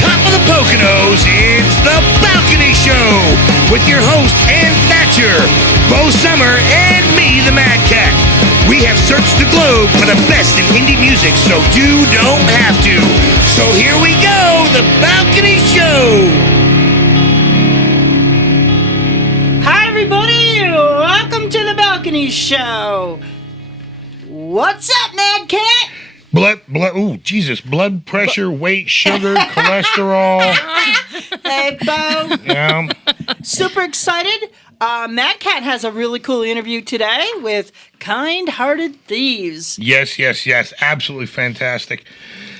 top of the Poconos, it's The Balcony Show with your host, Ann Thatcher, Bo Sommer, and me, the Madcat. We have searched the globe for the best in indie music so you don't have to. So here we go, The Balcony Show. Hi, everybody. Welcome to The Balcony Show. What's up, Madcat? Blood, Jesus, blood pressure, weight, sugar, cholesterol. Hey, Bo. Yeah. Super excited. Madcat has a really cool interview today with Hearted Thieves. Yes. Absolutely fantastic.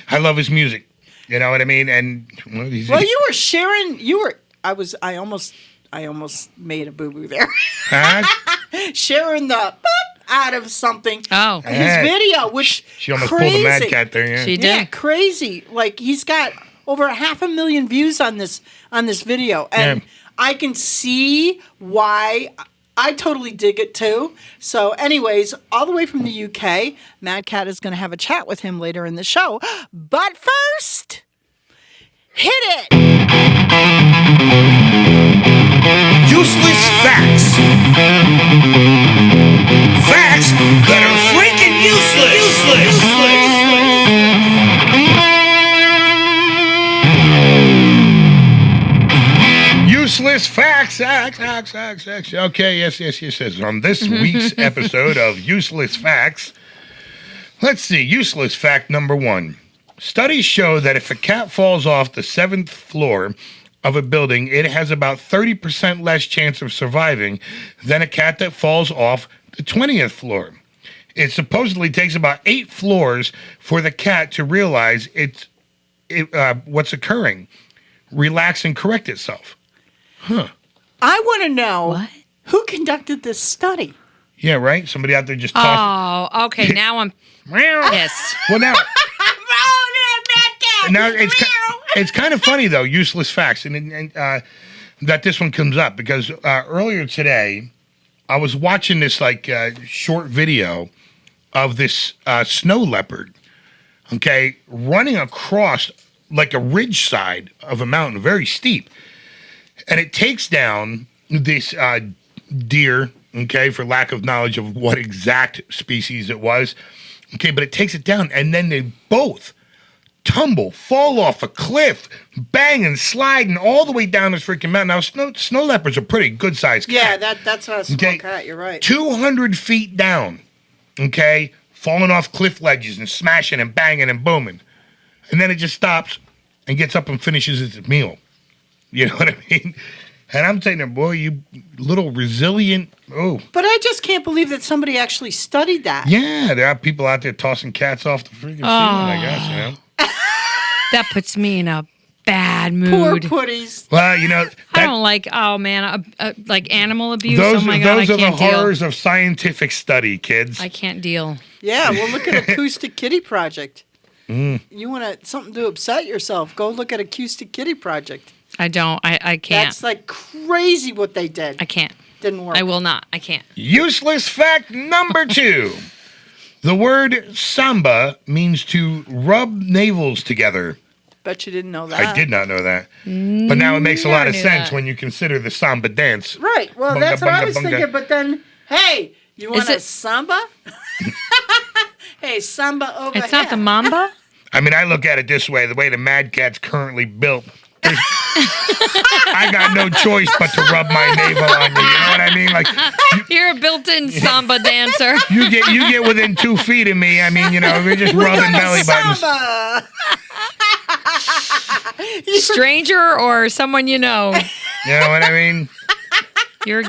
I love his music. You know what I mean? And well, you were sharing. I almost made a boo-boo there. Huh? Sharing the boop out of something. Oh. His video, which she almost crazy. pulled a Madcat there, yeah. She did. Yeah, crazy. Like, he's got over 500,000 views on this video. And Yeah. I can see why. I totally dig it, too. So, anyways, all the way from the UK, Madcat is going to have a chat with him later in the show. But first, hit it! Useless facts. Facts that are freaking useless. Useless facts. Okay, yes. On this week's episode of Useless Facts, let's see. Useless fact number 1. Studies show that if a cat falls off the 7th floor of a building, it has about 30% less chance of surviving than a cat that falls off the 20th floor. It supposedly takes about 8 floors for the cat to realize what's occurring, relax, and correct itself. Huh. I want to know What? who conducted this study. Yeah, right? Somebody out there just tossing. Oh, okay. Now I'm pissed. Well, now... Madcat! Now it's kind of funny though, useless facts, and that this one comes up because earlier today I was watching this short video of this snow leopard, okay, running across like a ridge side of a mountain, very steep, and it takes down this deer, okay, for lack of knowledge of what exact species it was, okay, but it takes it down, and then they both fall off a cliff, banging, sliding all the way down this freaking mountain. Now, snow leopards are pretty good sized cat. Yeah, that's not a small cat. You're right. 200 feet down, okay, falling off cliff ledges and smashing and banging and booming. And then it just stops and gets up and finishes its meal. You know what I mean? And I'm saying, boy, you little resilient. Oh. But I just can't believe that somebody actually studied that. Yeah, there are people out there tossing cats off the freaking ceiling, I guess, you know. That puts me in a bad Poor mood. putties. Well, you know, I don't like, like animal abuse. those oh my God, those I are the can't deal. horrors of scientific study, kids. I can't deal. Yeah, well, look at Acoustic Kitty Project. Mm. You want something to upset yourself, go look at Acoustic Kitty Project. I don't. I can't. That's like crazy what they did. I can't. Didn't work. I will not. I can't. Useless fact number 2. The word samba means to rub navels together. Bet you didn't know that. I did not know that. But now it makes a lot of knew sense that. when you consider the samba dance. Right. Well, Bunga, that's what I bunga, was bunga. thinking. But then, hey, you want a it- samba? Hey, samba over It's not the here. mamba? I mean, I look at it this way. The way the Madcat's currently built, I got no choice but to rub my navel on you. You know what I mean? Like, You're a built-in samba dancer. you get within 2 feet of me. I mean, you know, we're just rubbing belly buttons. Samba. Stranger or someone you know. You know what I mean? You're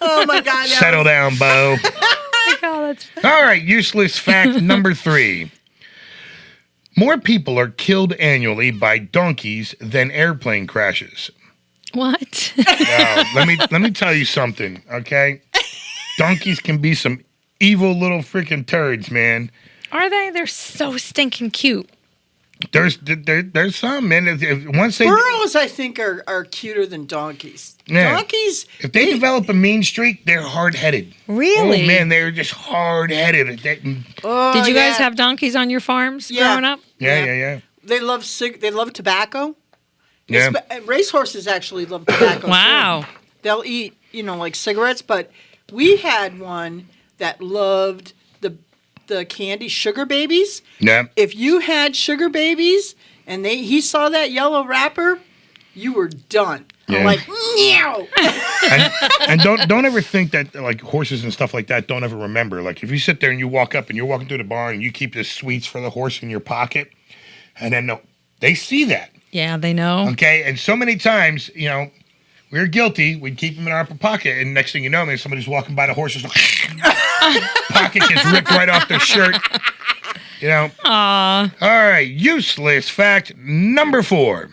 Oh my God! Settle down, Bo. All right, useless fact number 3. More people are killed annually by donkeys than airplane crashes. What? Now, let me tell you something, okay? Donkeys can be some evil little freaking turds, man. Are they? They're so stinking cute. There's some, man. Once they Burros, I think, are cuter than donkeys. Yeah. Donkeys, if they develop a mean streak, they're hard headed. Really? Oh man, they're just hard headed. Did you guys have donkeys on your farms growing up? Yeah. They love tobacco. Yeah. Racehorses actually love tobacco. Wow. Too. They'll eat, like cigarettes. But we had one that loved the candy sugar babies. Yeah. If you had sugar babies and he saw that yellow wrapper, you were done. Yeah. Like, meow. and don't ever think that like horses and stuff like that don't ever remember. Like if you sit there and you walk up and you're walking through the barn and you keep the sweets for the horse in your pocket, and then they see that. Yeah, they know. Okay, and so many times, we're guilty. We'd keep them in our upper pocket, and next thing you know, somebody's walking by the horses. Pocket gets ripped right off their shirt. Aww. All right, useless fact number 4.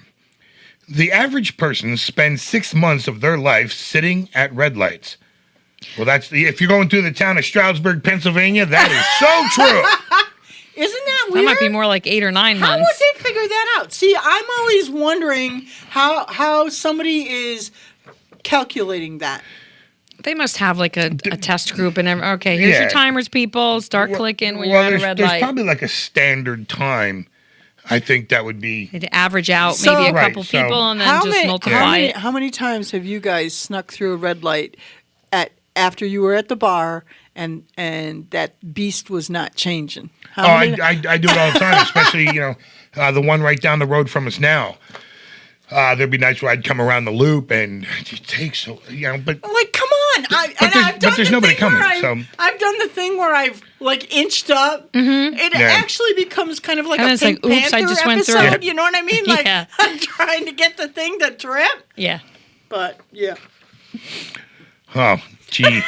The average person spends 6 months of their life sitting at red lights. Well, if you're going through the town of Stroudsburg, Pennsylvania, that is so true. Isn't that weird? That might be more like 8 or 9 How months. would they figure that out? See, I'm always wondering how somebody is calculating that. They must have like a test group and okay, here's your timers, people. Start clicking when you're at a red there's light. probably like a standard time. I think that would be. They'd average out So- maybe a Right, couple so- people and then just multiply it. How many times have you guys snuck through a red light after you were at the bar and that beast was not changing? I do it all the time, especially the one right down the road from us now. There'd be nights where I'd come around the loop and it takes but like, come on! but there's nobody coming. So I've done the thing where I've like inched up. It actually becomes kind of like And a it's like, Pink oops, I Panther just went through. episode. You know what I mean? Like Yeah. I'm trying to get the thing to trip, Yeah. but yeah. oh gee,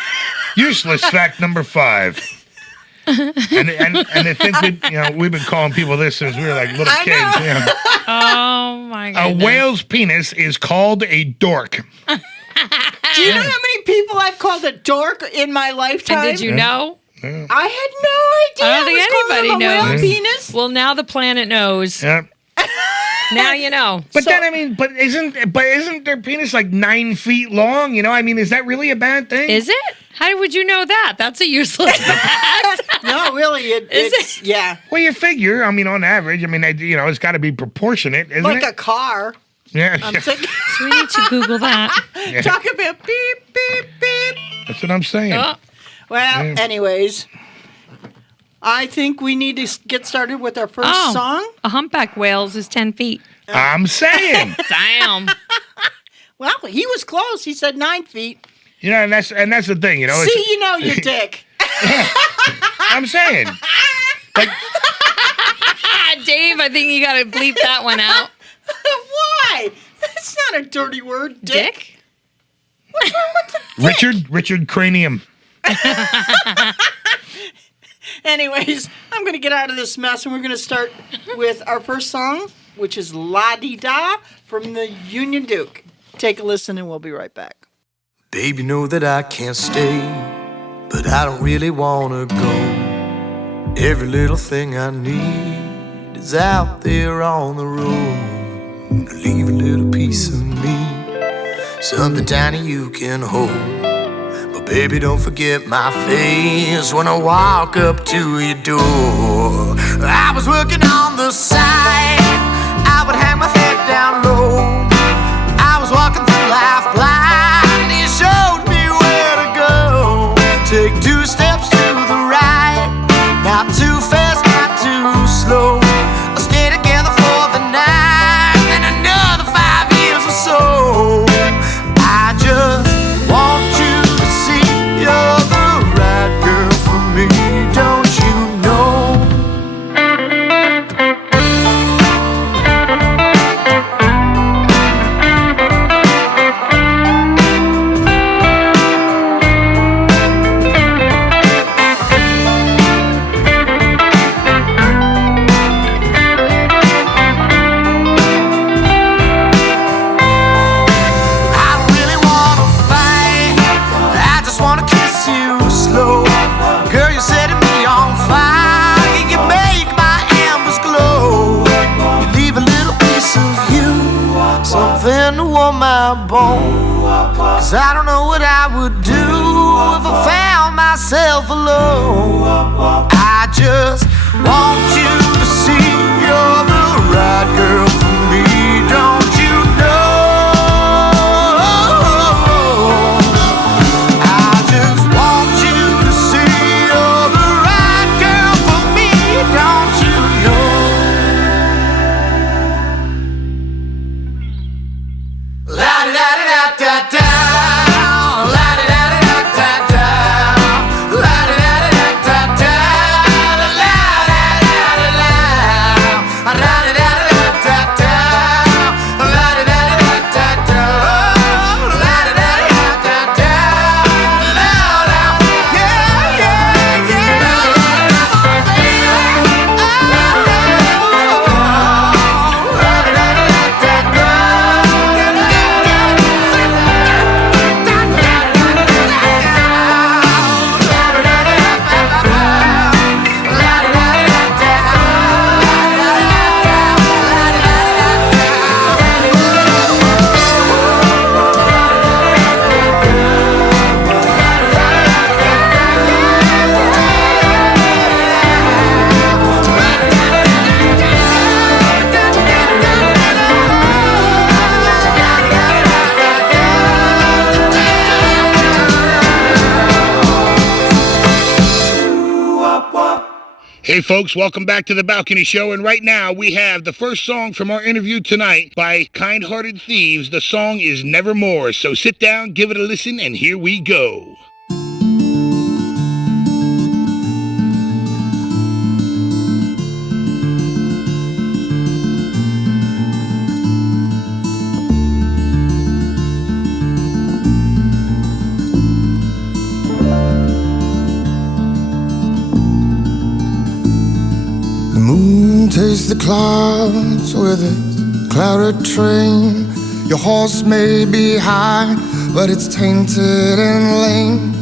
useless fact number 5. and they think we've been calling people this since we were like little I kids. know. Oh my A goodness. whale's penis is called a dork. Do you know how many people I've called a dork in my lifetime? And did you know? I had no idea. I don't think was calling anybody him a whale knows. penis. Well, now the planet knows. Yeah. Now you know. But but isn't their penis like 9 feet long? Is that really a bad thing? Is it? How would you know that? That's a useless fact. No, really, it's yeah, Well, you figure. On average, it's got to be proportionate, isn't like it? a car. Yeah, I'm thinking. So we need to Google that. Yeah. Talk about beep beep beep. That's what I'm saying. Oh, Well, Yeah. anyways, I think we need to get started with our first song. A humpback whale's is 10 feet. I'm saying. Damn. Well, he was close. He said 9 feet. And that's the thing. See, you dick. I'm saying. Like, Dave, I think you got to bleep that one out. Why? That's not a dirty word, dick. Dick? What's wrong with the Richard Cranium. Anyways, I'm going to get out of this mess, and we're going to start with our first song, which is La Di Da from the Union Duke. Take a listen, and we'll be right back. Baby, know that I can't stay, but I don't really wanna go. Every little thing I need is out there on the road. Leave a little piece of me, something tiny you can hold. But baby, don't forget my face when I walk up to your door. I was working on the side, I would hang my head down low. I was walking through life blind, and you showed me where to go. Take 2 steps to the right, not too fast, not too slow. I'll stay together for the night, and another 5 years or so. I just want you to see you're the right girl for me, don't you know? my bones. 'Cause I don't know what I would do if I found myself alone. I just want you to see you're the right girl for me, don't you know? I just want you to see you're the right girl for me, don't you know? La-da-da-da-da-da-da. Hey folks, welcome back to the Balcony Show, and right now we have the first song from our interview tonight by Hearted Thieves. The song is Nevermore, so sit down, give it a listen, and here we go. Taste the clouds with its clouded train. Your horse may be high, but it's tainted and lame.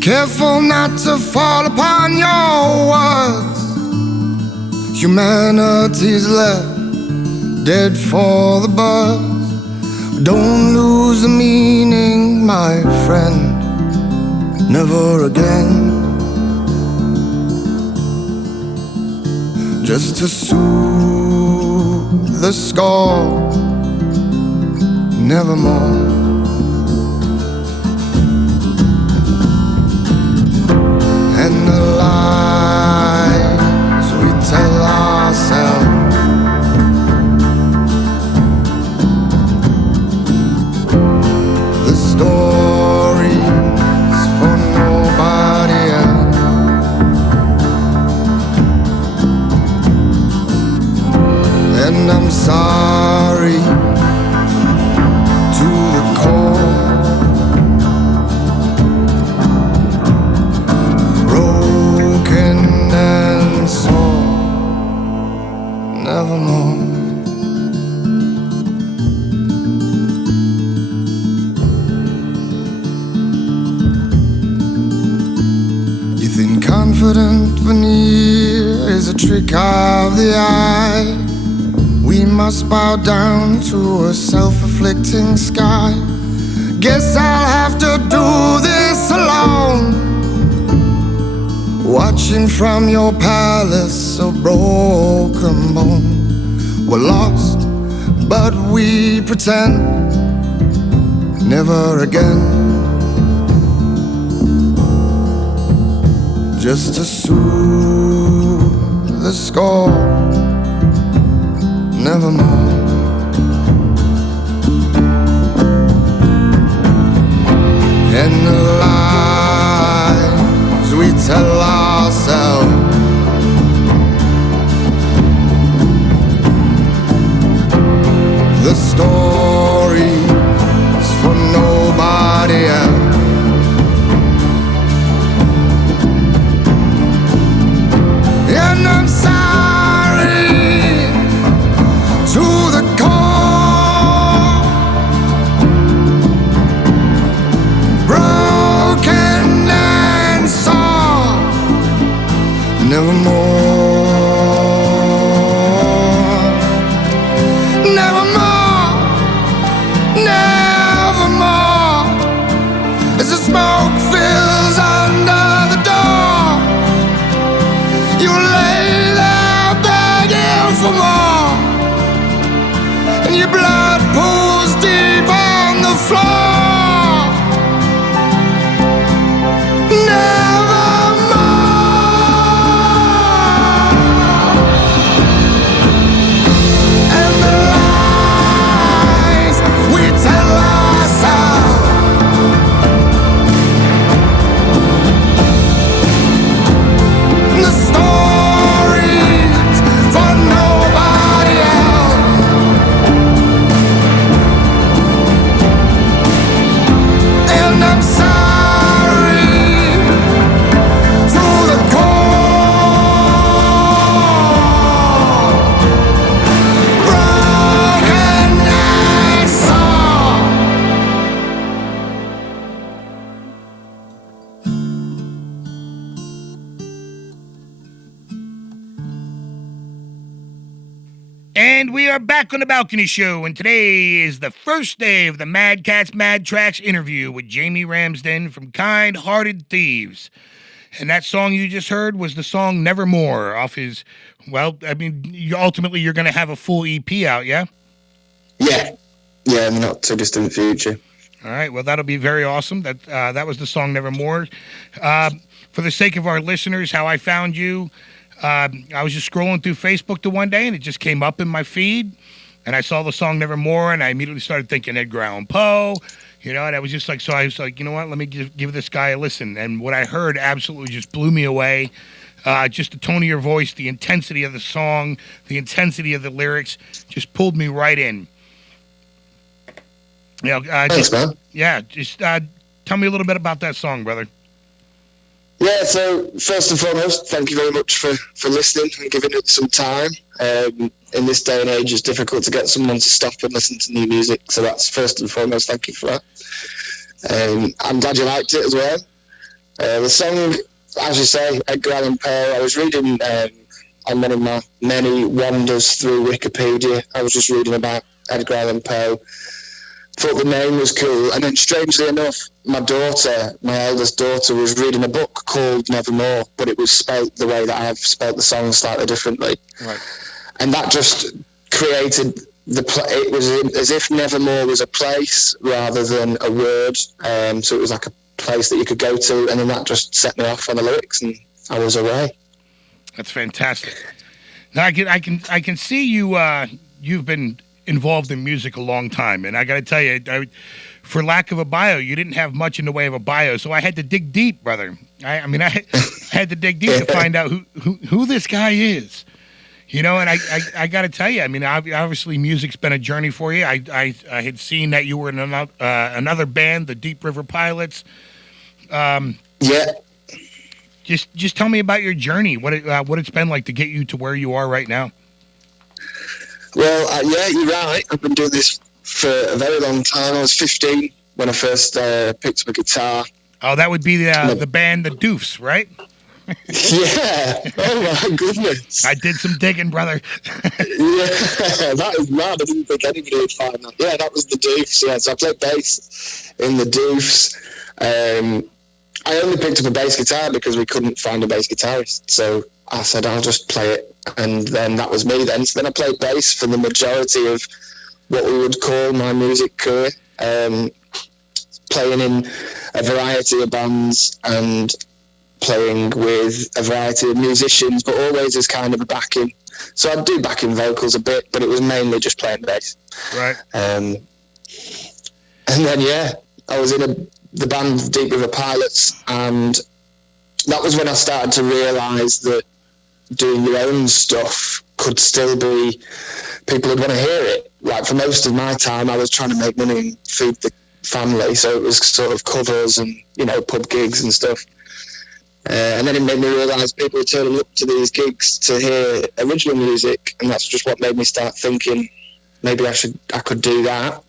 Careful not to fall upon your words. Humanity's left dead for the birds. Don't lose the meaning, my friend, never again. Just to soothe the score, nevermore. And the lies we tell ourselves, the stories for nobody else. And I'm sorry to the core. Broken and sore, nevermore. You think confident veneer is a trick of the eye. We must bow down to a self-afflicting sky. Guess I'll have to do this alone. Watching from your palace of broken bone. We're lost, but we pretend never again. Just to soothe the score, nevermore. And the lies we tell ourselves, the stories for nobody else. And I'm sorry to the core. Broken and sore, nevermore, nevermore, nevermore. You lay there begging for more, and your blood pools deep on the floor. Nevermore. And the lies we tell ourselves, the stories for nobody else. And I'm sorry through the cold, broken and sore. And we are back on the Balcony Show, and today is the first day of the Mad Cats Mad Tracks interview with Jamie Ramsden from Hearted Thieves. And that song you just heard was the song Nevermore off his, well, I mean, ultimately you're going to have a full EP out, yeah? Yeah, in the not too distant future. All right, well, that'll be very awesome. That was the song Nevermore. For the sake of our listeners, how I found you, I was just scrolling through Facebook the one day, and it just came up in my feed, and I saw the song Nevermore, and I immediately started thinking Edgar Allan Poe, and I was just like, so I was like, you know what, let me give this guy a listen, and what I heard absolutely just blew me away. Just the tone of your voice, the intensity of the song, the intensity of the lyrics, just pulled me right in. Thanks, man. Yeah, just tell me a little bit about that song, brother. Yeah, so first and foremost, thank you very much for listening and giving it some time. In this day and age, it's difficult to get someone to stop and listen to new music, so that's first and foremost, thank you for that. I'm glad you liked it as well. The song, as you say, Edgar Allan Poe, I was reading on one of my many wanders through Wikipedia, I was just reading about Edgar Allan Poe. Thought the name was cool, and then strangely enough, my eldest daughter, was reading a book called Nevermore, but it was spelt the way that I've spelt the song slightly differently. Right. And that just created it was as if Nevermore was a place rather than a word. So it was like a place that you could go to, and then that just set me off on the lyrics, and I was away. That's fantastic. Now I can see you. You've been involved in music a long time, and I got to tell you, for lack of a bio, you didn't have much in the way of a bio, so I had to dig deep, brother. I had to dig deep to find out who this guy is, and I got to tell you, I mean, obviously music's been a journey for you. I had seen that you were in another band, the Deep River Pilots. Yeah. Just tell me about your journey, what it's been like to get you to where you are right now. Well, yeah, you're right. I've been doing this for a very long time. I was 15 when I first picked up a guitar. Oh, that would be the band, the Doofs, right? Yeah. Oh, my goodness. I did some digging, brother. Yeah, that is mad. I didn't think anybody would find that. Yeah, that was the Doofs. Yeah, so I played bass in the Doofs. I only picked up a bass guitar because we couldn't find a bass guitarist. So I said, I'll just play it. And then that was me then. So then I played bass for the majority of what we would call my music career, playing in a variety of bands and playing with a variety of musicians, but always as kind of a backing. So I'd do backing vocals a bit, but it was mainly just playing bass. Right. And then, yeah, I was in the band Deep River Pilots, and that was when I started to realise that doing your own stuff could still be, people would want to hear it. Like, for most of my time, I was trying to make money and feed the family, so it was sort of covers and, pub gigs and stuff. And then it made me realise people were turning up to these gigs to hear original music, and that's just what made me start thinking maybe I could do that.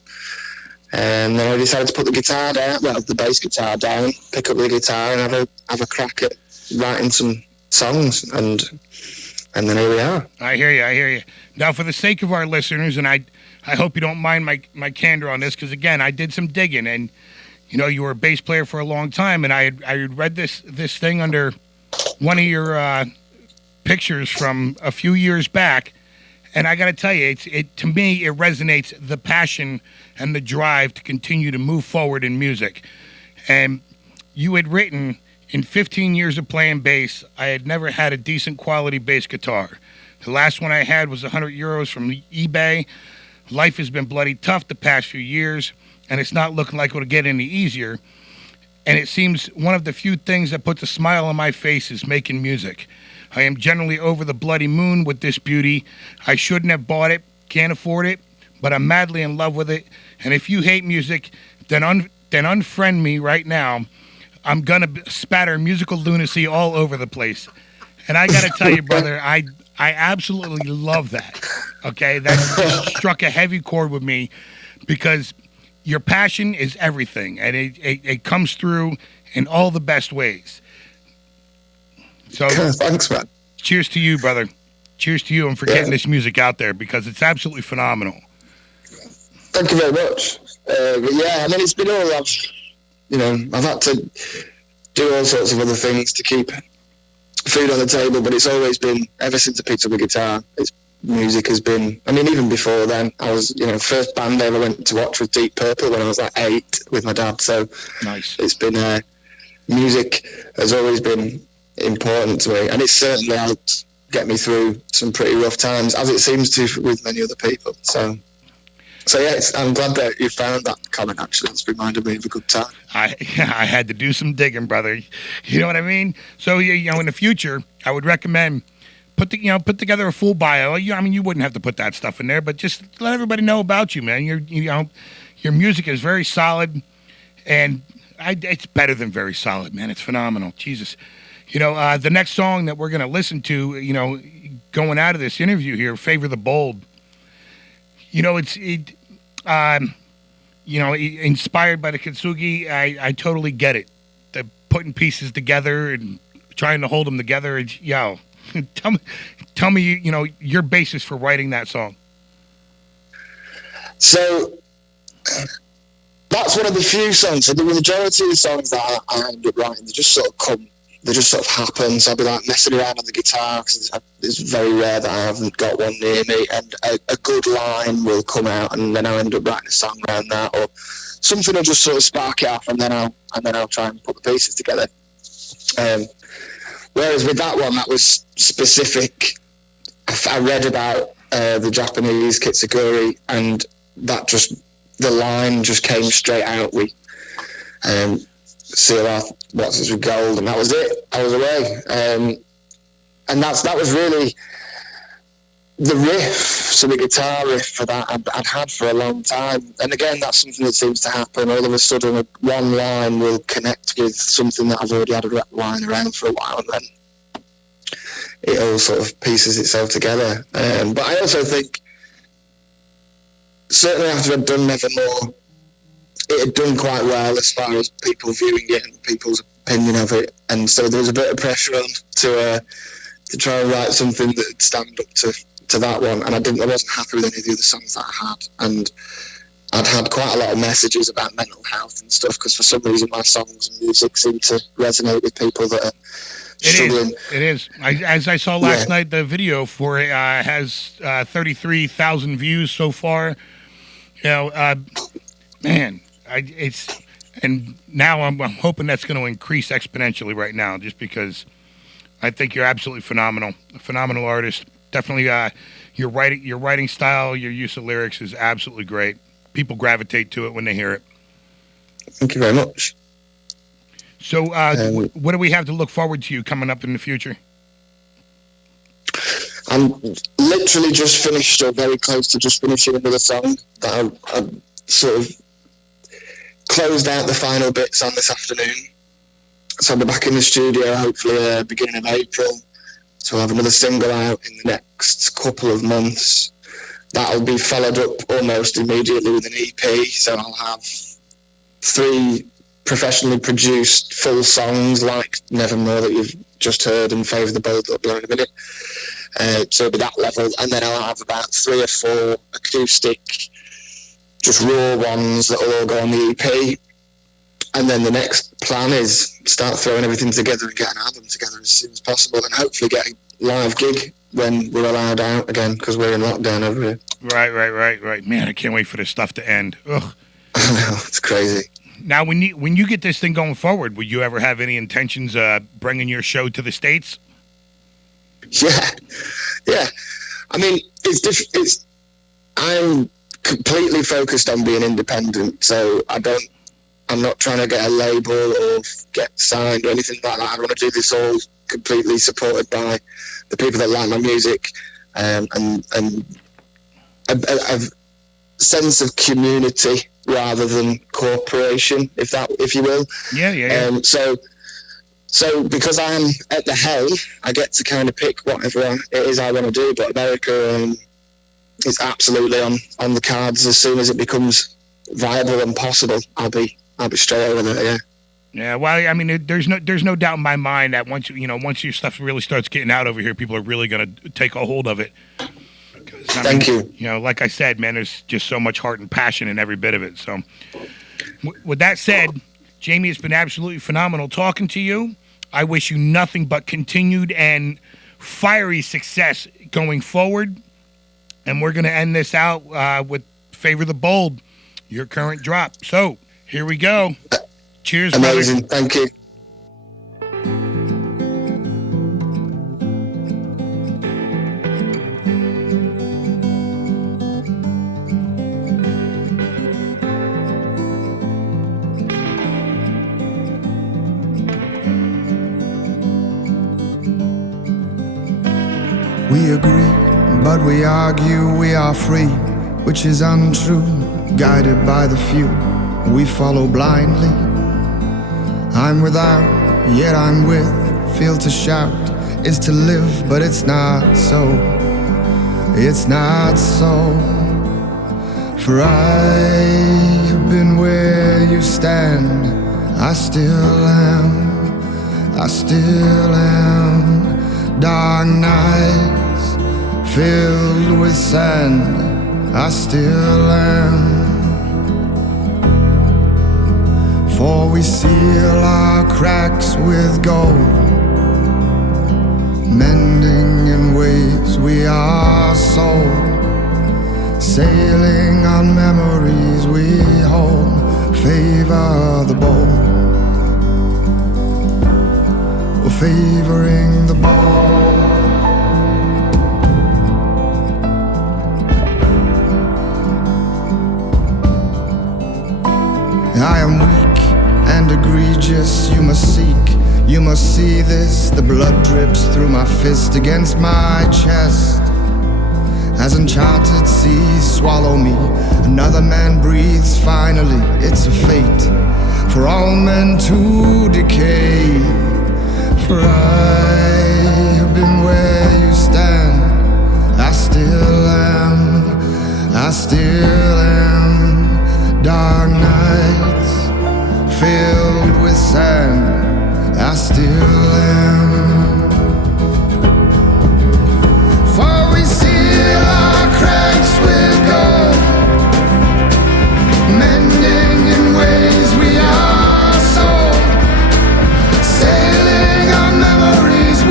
And then I decided to put the guitar down, the bass guitar down, pick up the guitar and have a crack at writing some songs, and then here we are. I hear you. Now, for the sake of our listeners, and I hope you don't mind my candor on this, because again, I did some digging, and you were a bass player for a long time, and I had read this thing under one of your pictures from a few years back, and I got to tell you, to me it resonates the passion and the drive to continue to move forward in music. And you had written, in 15 years of playing bass, I had never had a decent quality bass guitar. The last one I had was €100 from eBay. Life has been bloody tough the past few years, and it's not looking like it'll get any easier. And it seems one of the few things that puts a smile on my face is making music. I am generally over the bloody moon with this beauty. I shouldn't have bought it, can't afford it, but I'm madly in love with it. And if you hate music, then unfriend me right now. I'm going to spatter musical lunacy all over the place. And I got to tell you, brother, I absolutely love that. Okay? That struck a heavy chord with me because your passion is everything. And it comes through in all the best ways. So thanks, man. Cheers to you, brother. Cheers to you and for getting this music out there because it's absolutely phenomenal. Thank you very much. But yeah, I mean, it's been all I've had to do all sorts of other things to keep food on the table, but it's always been, ever since I picked up a guitar, music has been, I mean, even before then, I was, first band I ever went to watch was Deep Purple when I was like 8 with my dad, so nice. It's been, music has always been important to me, and it's certainly helped get me through some pretty rough times, as it seems to with many other people, so yeah, I'm glad that you found that comment. Actually, it's reminded me of a good time. I had to do some digging, brother. You know what I mean? So in the future, I would recommend put together a full bio. I mean, you wouldn't have to put that stuff in there, but just let everybody know about you, man. Your music is very solid, and it's better than very solid, man. It's phenomenal. Jesus, the next song that we're gonna listen to, going out of this interview here, "Favor the Bold." Inspired by the Kintsugi, I totally get it. The putting pieces together and trying to hold them together. Tell me, your basis for writing that song. So that's one of the few songs. So the majority of the songs that I end up writing, they just sort of happen. So I'll be like messing around on the guitar because it's very rare that I haven't got one near me, and a good line will come out, and then I'll end up writing a song around that, or something will just sort of spark it off, and then I'll try and put the pieces together. Whereas with that one, that was specific. I read about the Japanese kitsuguri, and the line just came straight out. We seal our boxes with gold, and that was it. I was away, and that was really the riff. So the guitar riff for that I'd had for a long time, and again, that's something that seems to happen. All of a sudden, one line will connect with something that I've already had a line around for a while, and then it all sort of pieces itself together. But I also think, certainly after I'd done Nevermore, it had done quite well as far as people viewing it and people's opinion of it, and so there was a bit of pressure on to try and write something that would stand up to that one, and I wasn't happy with any of the other songs that I had, and I'd had quite a lot of messages about mental health and stuff, because for some reason my songs and music seem to resonate with people that are struggling. It is. As I saw last night, the video for it has 33,000 views so far. Man, and now I'm hoping that's going to increase exponentially right now, just because I think you're absolutely phenomenal, a phenomenal artist. Definitely, your writing style, your use of lyrics is absolutely great. People gravitate to it when they hear it. Thank you very much. So, what do we have to look forward to you coming up in the future? I'm literally just finished, or very close to just finishing another song that I sort of closed out the final bits on this afternoon. So I'll be back in the studio hopefully beginning of April. So I'll have another single out in the next couple of months. That'll be followed up almost immediately with an EP. So I'll have 3 professionally produced full songs like Nevermore that you've just heard, and Favour the Bold that'll be on in a minute. So it'll be that level. And then I'll have about 3 or 4 acoustic, just raw ones that'll all go on the EP. And then the next plan is start throwing everything together and get an album together as soon as possible, and hopefully get a live gig when we're allowed out again, because we're in lockdown over here. Right. Man, I can't wait for this stuff to end. Ugh. I know, it's crazy. Now, when you get this thing going forward, would you ever have any intentions bringing your show to the States? Yeah. I mean, I'm completely focused on being independent, so I'm not trying to get a label or get signed or anything like that. I want to do this all completely supported by the people that like my music, and a sense of community rather than corporation, if you will. Yeah. So because I'm at the Hay, I get to kind of pick whatever it is I want to do. But America is absolutely on the cards. As soon as it becomes viable and possible, I'll be straight over there. Yeah. Yeah, well, I mean, there's no doubt in my mind that once your stuff really starts getting out over here, people are really going to take a hold of it. Thank you. You know, like I said, man, there's just so much heart and passion in every bit of it. So, with that said, Jamie, it's been absolutely phenomenal talking to you. I wish you nothing but continued and fiery success going forward. And we're going to end this out with Favor the Bold, your current drop. So, here we go. Cheers, amazing, brother. Thank you. We agree, but we argue we are free, which is untrue. Guided by the few, we follow blindly. I'm without, yet I'm with. Feel to shout is to live, but it's not so. It's not so. For I have been where you stand. I still am. I still am. Dark nights filled with sand. I still am. For we seal our cracks with gold, mending in ways we are sold, sailing on memories we hold. Favor the bold, we're favoring the bold. I am weak and egregious, you must seek, you must see this. The blood drips through my fist against my chest. As uncharted seas swallow me, another man breathes finally. It's a fate for all men to decay. For I have been where you stand. I still am, I still am. Dark nights filled with sand, I still am. For we seal our cracks with gold, mending in ways we are sold, sailing on memories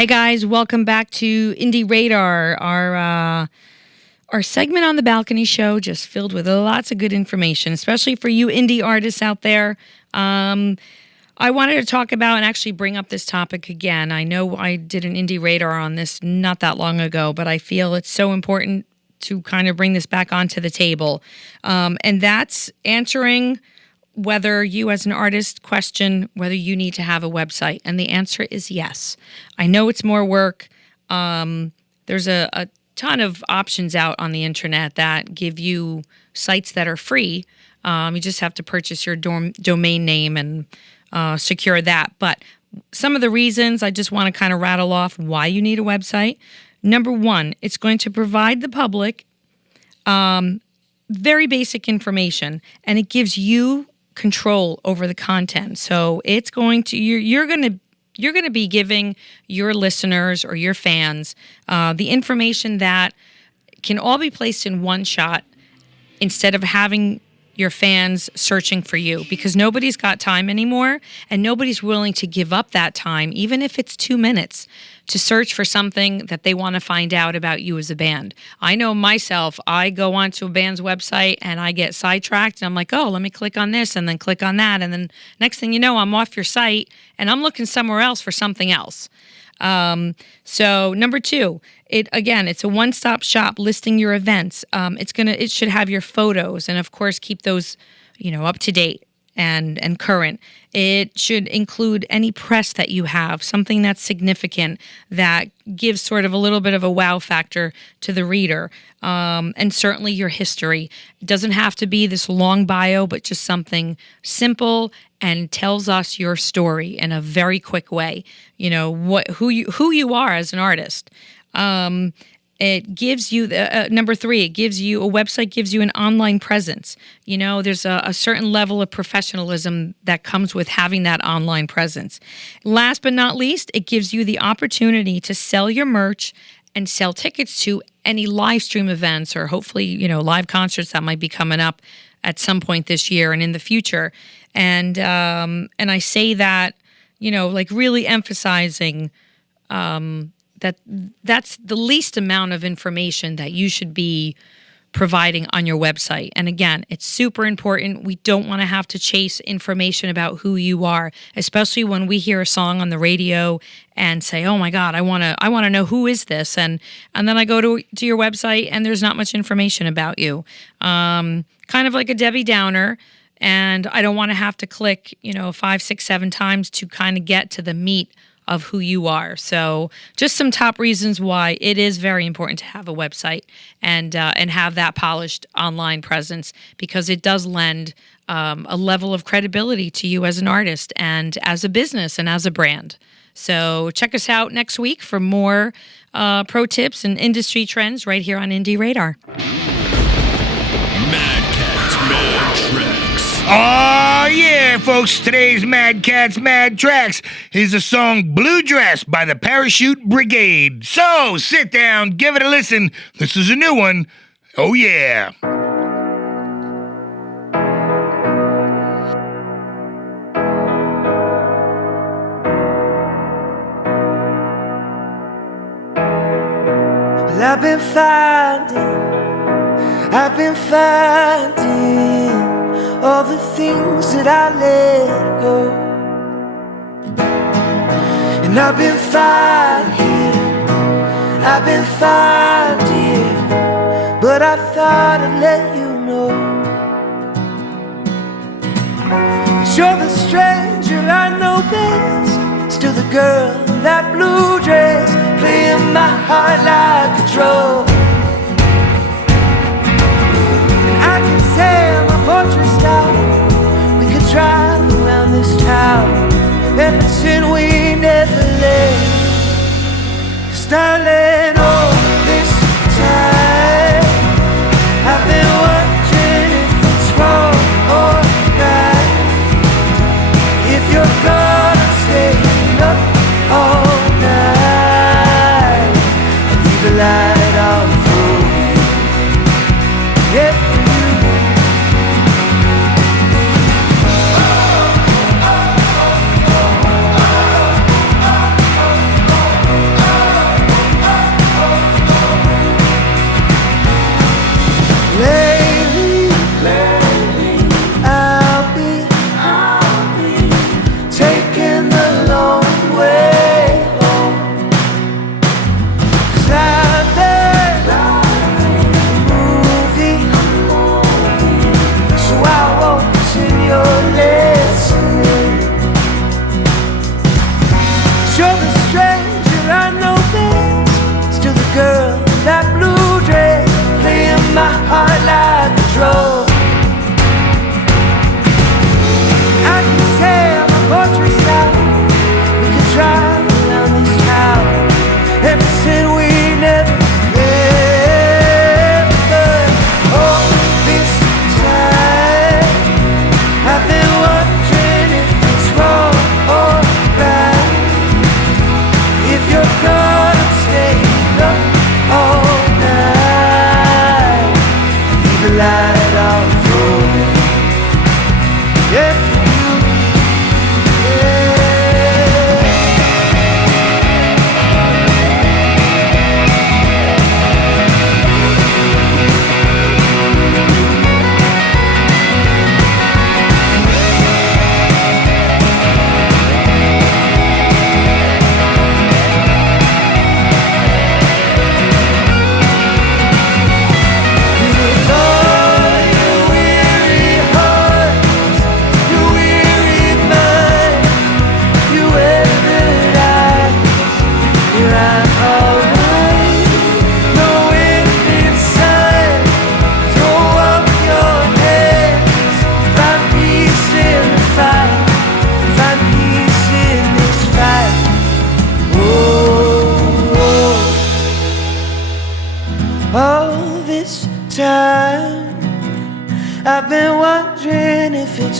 Hey guys, welcome back to Indie Radar, our segment on the balcony show, just filled with lots of good information, especially for you indie artists out there. I wanted to talk about and actually bring up this topic again. I know I did an Indie Radar on this not that long ago, but I feel it's so important to kind of bring this back onto the table. And that's answering whether you as an artist question whether you need to have a website. And the answer is yes. I know it's more work. There's a ton of options out on the internet that give you sites that are free. You just have to purchase your domain name and secure that. But some of the reasons I just want to kind of rattle off why you need a website. Number one, it's going to provide the public very basic information, and it gives you control over the content. So it's going to you're going to be giving your listeners or your fans the information that can all be placed in one shot instead of having your fans searching for you, because nobody's got time anymore and nobody's willing to give up that time, even if it's 2 minutes, to search for something that they want to find out about you as a band. I know myself, I go onto a band's website and I get sidetracked and I'm like, oh, let me click on this and then click on that. And then next thing you know, I'm off your site and I'm looking somewhere else for something else. So number two, it's a one-stop shop listing your events. It should have your photos and of course keep those, up to date and current. It should include any press that you have, something that's significant that gives sort of a little bit of a wow factor to the reader. And certainly your history. It doesn't have to be this long bio, but just something simple and tells us your story in a very quick way. Who you are as an artist. It gives you number three. A website gives you an online presence. There's a certain level of professionalism that comes with having that online presence. Last but not least, it gives you the opportunity to sell your merch and sell tickets to any live stream events or hopefully, live concerts that might be coming up at some point this year and in the future. And I say that, really emphasizing that's the least amount of information that you should be providing on your website. And again, it's super important. We don't want to have to chase information about who you are, especially when we hear a song on the radio and say, "Oh my God, I want to know who is this?" And then I go to your website and there's not much information about you. Kind of like a Debbie Downer. And I don't want to have to click, 5, 6, 7 times to kind of get to the meat of who you are. So just some top reasons why it is very important to have a website and have that polished online presence, because it does lend a level of credibility to you as an artist and as a business and as a brand. So check us out next week for more pro tips and industry trends right here on Indie Radar. Madcat's Mad Tracks. Oh, yeah, folks. Today's Madcat's Mad Tracks is the song Blue Dress by the Parachute Brigade. So sit down, give it a listen. This is a new one. Oh, yeah. Well, I've been finding all the things that I let go, and I've been finding, but I thought I'd let you know that you're the stranger I know best, still the girl in that blue dress, playing my heart like a drum. I can tear my fortress down. We could drive around this town and pretend we never left. 'Cause darling, all this time I've been wondering if it's wrong or right, if you're gonna stay up all night and leave the light on.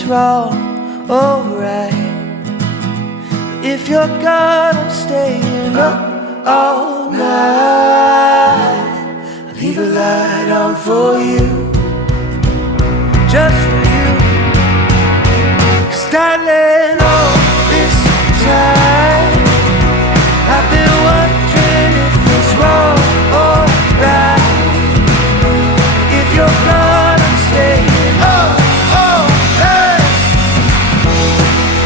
it's wrong or right. But if you're gone, I'm staying up all night. I'll leave a light on for you, just for you. 'Cause darling, all this time I've been wondering if it's wrong or right. If you're gone, I'm staying up all night.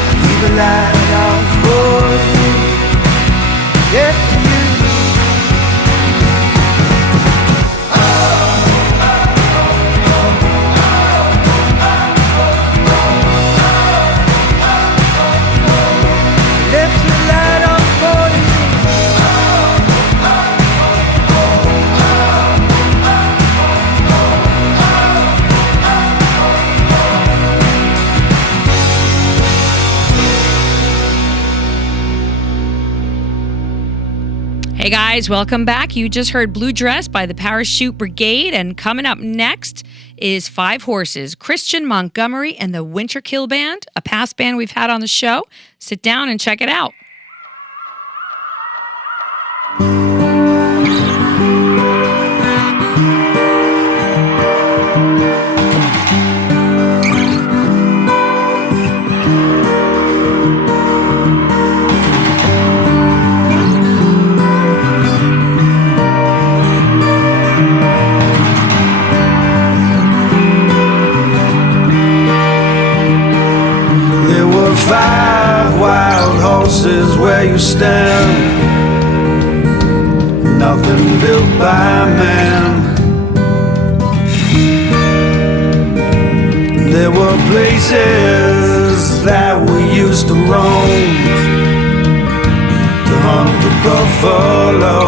I'll leave a light on for you, just for you. Left the light on for you. Hey guys, welcome back. You just heard Blue Dress by the Parachute Brigade, and coming up next is Five Horses, Kristian Montgomery and the Winterkill Band, a past band we've had on the show. Sit down and check it out. There were 5 wild horses where you stand, nothing built by man. There were places that we used to roam to hunt the buffalo.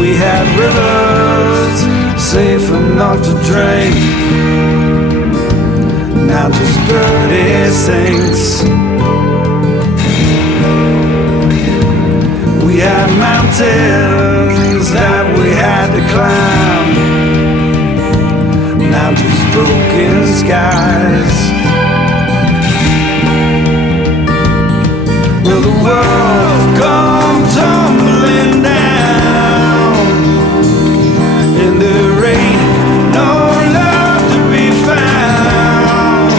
We had rivers safe enough to drink, now just dirty sinks. We had mountains that we had to climb, now just broken skies. Will the world come tumbling down, and there ain't no love to be found?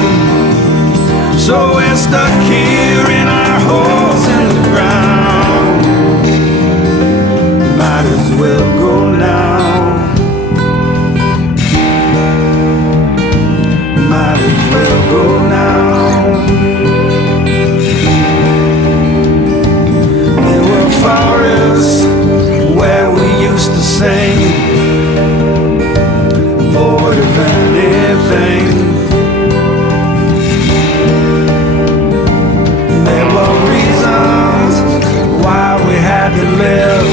So we're stuck here in our holes in the ground. Might as well go now. Might as well go now. There were forests where we used to sing, void of anything. There were reasons why we had to live,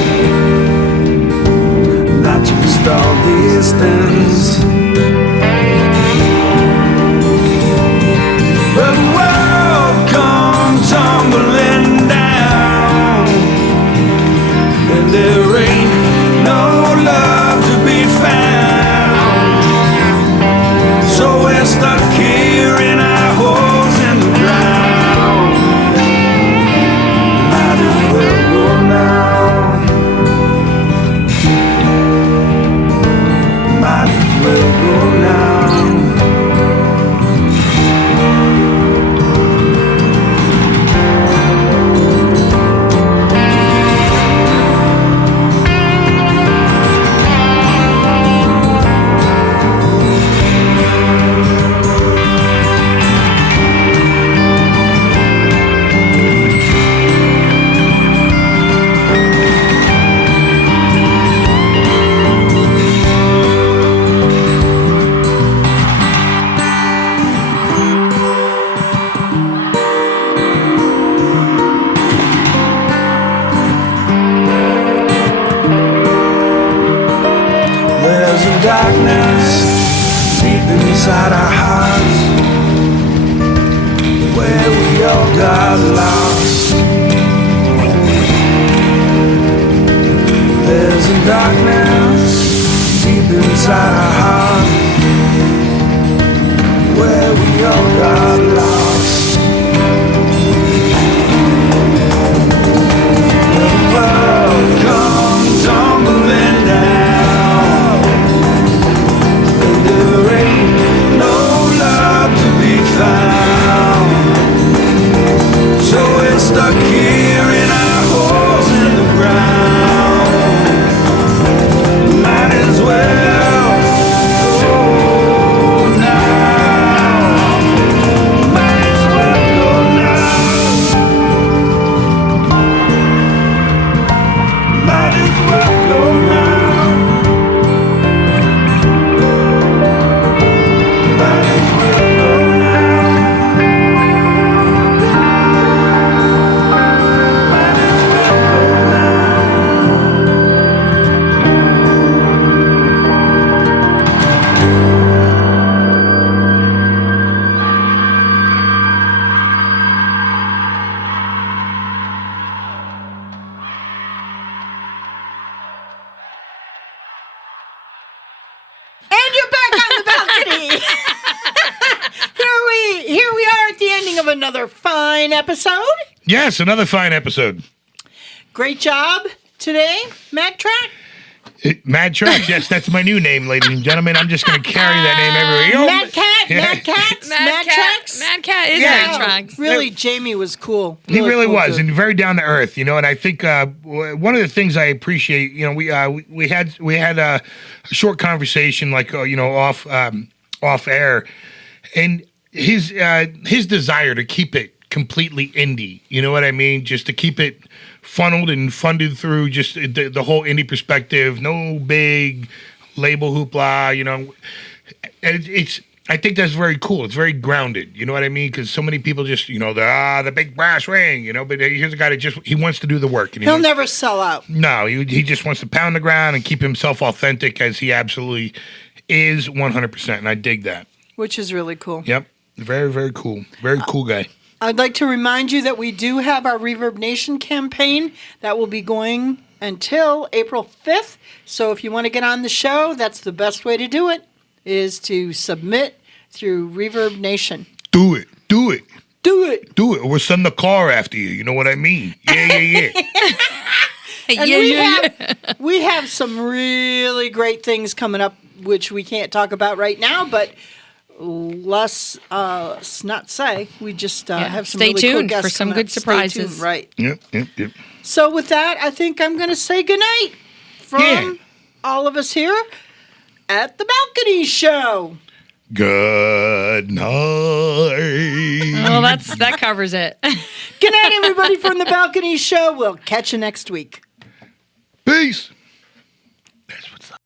not just all these things. But the world come tumbling down, and there ain't no love to be found. So we're stuck here in our holes in the ground. Might as well go now. Might as well go now. There's a darkness deep inside our hearts, where we all got lost. There's a darkness deep inside our hearts, you're got lost. The world comes tumbling down, and there ain't no love to be found. So we're stuck here in our holes in the ground. Might as well go now. Might as well go now. Might as well go now. Might as well go now. Might as well go now. And you're back on the balcony. Here we are at the ending of another fine episode. Yes, another fine episode. Great job today, Matt Track. Mad Trucks, yes, that's my new name, ladies and gentlemen. I'm just going to carry that name everywhere. Madcat is Yeah. Mad Trucks. Really, Jamie was cool. He really cool was, dude. and very down to earth, and I think one of the things I appreciate, we had a short conversation, like off air, and his desire to keep it completely indie, you know what I mean, just to keep it funneled and funded through just the whole indie perspective, no big label hoopla, and it's. I think that's very cool. It's very grounded. You know what I mean? Because so many people just, the big brass ring, but here's a guy that he wants to do the work. And He'll never sell out. No, he just wants to pound the ground and keep himself authentic as he absolutely is 100%. And I dig that. Which is really cool. Yep. Very, very cool. Very cool guy. I'd like to remind you that we do have our Reverb Nation campaign that will be going until April 5th. So if you want to get on the show, that's the best way to do it, is to submit through Reverb Nation. Do it. Do it. Or we'll send the car after you. You know what I mean? Yeah. And we have some really great things coming up, which we can't talk about right now, but let's not say. We just have some Stay really cool tuned guests for some coming good up. Stay surprises. tuned, right. Yep. So with that, I think I'm going to say goodnight from all of us here at the Balcony Show. Good night. Well, that covers it. Good night, everybody, from the Balcony Show. We'll catch you next week. Peace. That's what's up.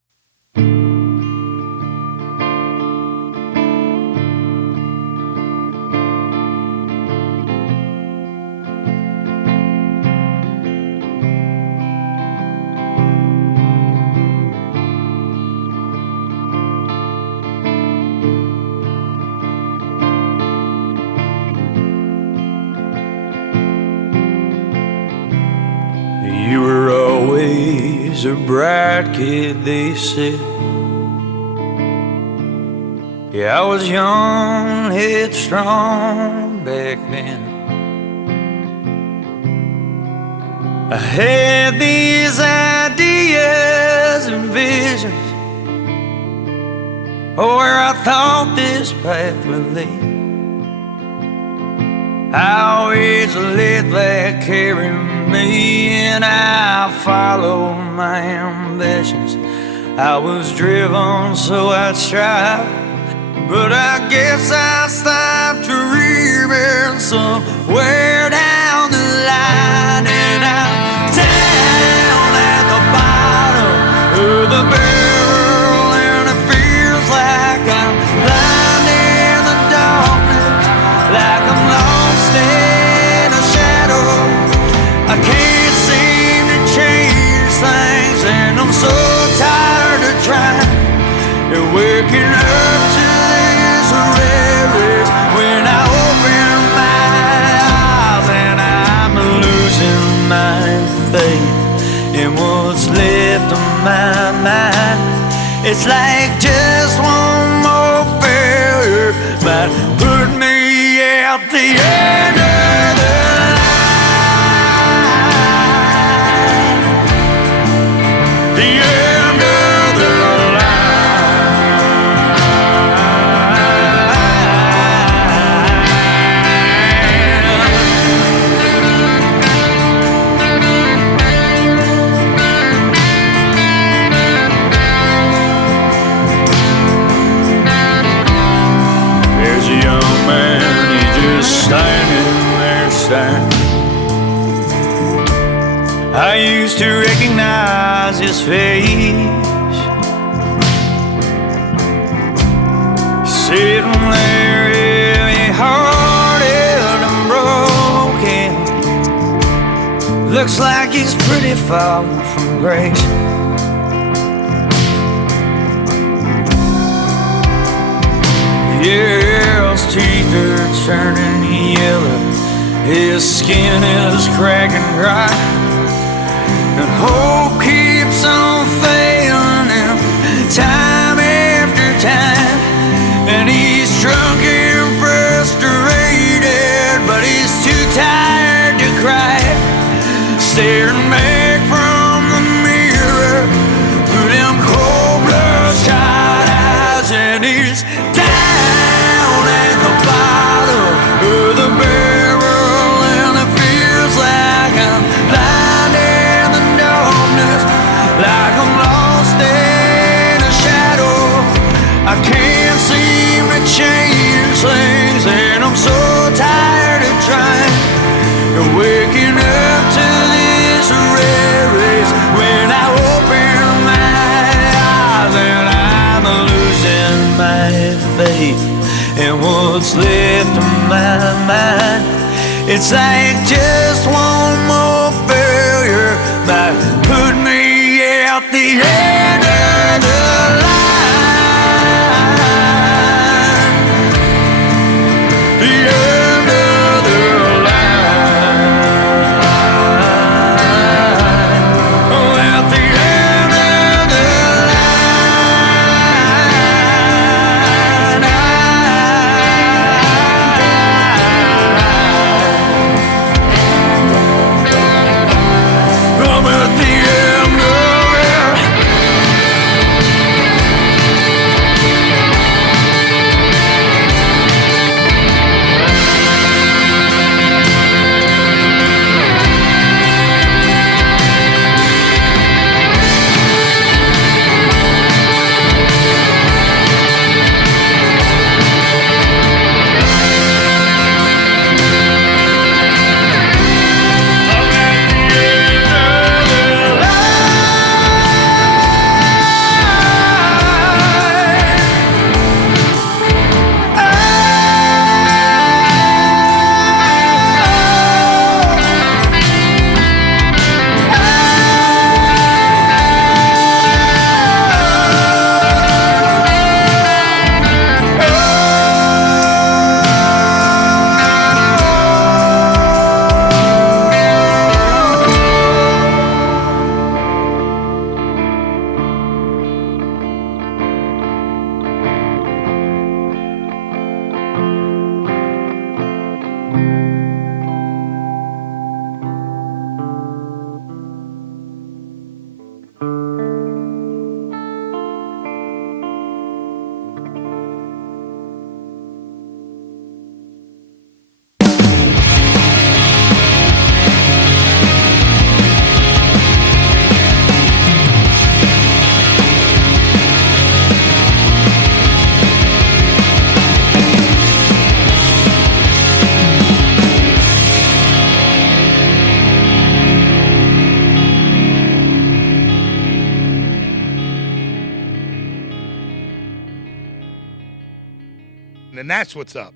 You were always a bright kid, they said. Yeah, I was young, headstrong back then. I had these ideas and visions, where I thought this path would lead. I always let that carry me, and I followed my ambitions. I was driven, so I tried, but I guess I stopped dreaming somewhere down the line, and I'm down at the bottom of the barrel, and it feels like I'm blind in the darkness, like I'm lost in a shadow. I can't seem to change things, and I'm so tired of trying and waking up to this red race. When I open my eyes and I'm losing my faith in what's left of my mind, it's like just one more failure might put put me at the end of the line. The end of the There's a young man, he's just standing there staring. I used to recognize his face, sitting there heavy-hearted and broken. Looks like he's pretty far from grace. Yeah, his teeth are turning yellow, his skin is cracking dry, and hope keeps on failing him time after time. And he's drunk and frustrated, but he's too tired to cry, staring back from the mirror through them cold bloodshot eyes. And he's down at the bottom of the barrel, and it feels like I'm blind in the darkness, like I'm lost in a shadow. I can't seem to change things, and I'm so tired of trying. And waking up to this red race, when I open my eyes, and I'm losing my faith and what's left of my mind. It's like just one more failure might put me at the end of the line. The end of the line. Oh, at the end of the line. I'm at the end of it. And that's what's up.